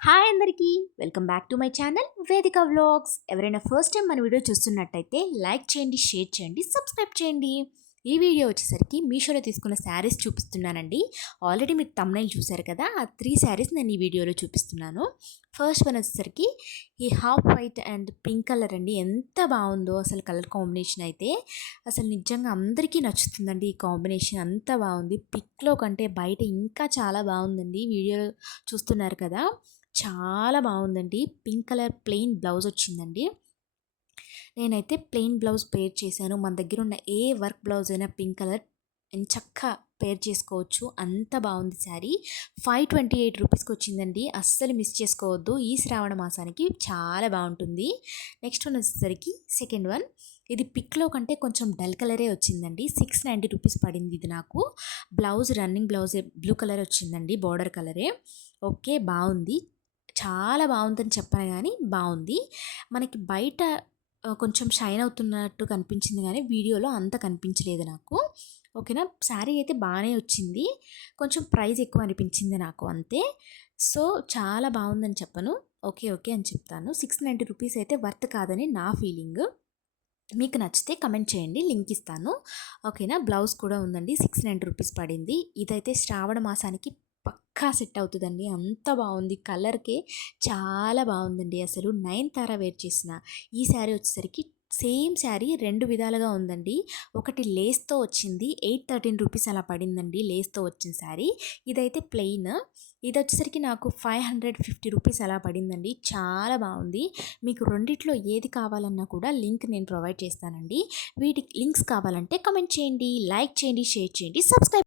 Hi అందరికీ welcome back to my channel వేదిక vlogs. ఎవరైనా ఫస్ట్ టైం మన వీడియో చూస్తున్నట్టయితే లైక్ చేయండి, షేర్ చేయండి, సబ్స్క్రైబ్ చేయండి. ఈ వీడియో వచ్చేసరికి మీషోలో తీసుకున్న శారీస్ చూపిస్తున్నానండి. ఆల్రెడీ మీరు తమ్నైల్ చూశారు కదా, ఆ 3 శారీస్ నేను ఈ వీడియోలో చూపిస్తున్నాను. ఫస్ట్ వన్ వచ్చేసరికి ఈ half white and pink colour అండి. ఎంత బాగుందో అసలు కలర్ కాంబినేషన్ అయితే అసలు నిజంగా అందరికీ నచ్చుతుందండి. ఈ కాంబినేషన్ అంత బాగుంది. పిక్లో కంటే బయట ఇంకా చాలా బాగుందండి. వీడియో చూస్తున్నారు కదా, చాలా బాగుందండి. పింక్ కలర్ ప్లెయిన్ బ్లౌజ్ వచ్చిందండి. నేనైతే ప్లెయిన్ బ్లౌజ్ పేర్ చేశాను. మన దగ్గర ఉన్న ఏ వర్క్ బ్లౌజ్ అయినా పింక్ కలర్ చక్కగా పేర్ చేసుకోవచ్చు. అంత బాగుంది శారీ. 528 రూపీస్కి వచ్చిందండి. అస్సలు మిస్ చేసుకోవద్దు. ఈ శ్రావణ మాసానికి చాలా బాగుంటుంది. నెక్స్ట్ వన్ వచ్చేసరికి సెకండ్ వన్. ఇది పిక్లో కంటే కొంచెం డల్ కలరే వచ్చిందండి. 690 రూపీస్ పడింది ఇది నాకు. బ్లౌజ్ రన్నింగ్ బ్లౌజే బ్లూ కలర్ వచ్చిందండి, బార్డర్ కలరే. ఓకే, బాగుంది. చాలా బాగుందని చెప్పను కానీ బాగుంది. మనకి బయట కొంచెం షైన్ అవుతున్నట్టు కనిపించింది కానీ వీడియోలో అంత కనిపించలేదు నాకు. ఓకేనా, శారీ అయితే బాగానే వచ్చింది. కొంచెం ప్రైస్ ఎక్కువ అనిపించింది నాకు, అంతే. సో చాలా బాగుందని చెప్పను, ఓకే ఓకే అని చెప్తాను. 690 రూపీస్ అయితే వర్త్ కాదని నా ఫీలింగ్. మీకు నచ్చితే కమెంట్ చేయండి, లింక్ ఇస్తాను. ఓకేనా, బ్లౌజ్ కూడా ఉందండి. 690 రూపీస్ పడింది. ఇదైతే శ్రావణ మాసానికి పక్కా సెట్ అవుతుందండి. అంత బాగుంది. కలర్కే చాలా బాగుందండి. అసలు నయనతార వేర్ చేసిన ఈ శారీ వచ్చేసరికి సేమ్ శారీ రెండు విధాలుగా ఉందండి. ఒకటి లేస్తో వచ్చింది, 813 రూపీస్ అలా పడిందండి లేస్తో వచ్చిన శారీ. ఇదైతే ప్లెయిన్. ఇది వచ్చేసరికి నాకు 550 రూపీస్ అలా పడిందండి. చాలా బాగుంది. మీకు రెండిట్లో ఏది కావాలన్నా కూడా లింక్ నేను ప్రొవైడ్ చేస్తానండి. వీటికి లింక్స్ కావాలంటే కమెంట్ చేయండి, లైక్ చేయండి, షేర్ చేయండి, సబ్స్క్రైబ్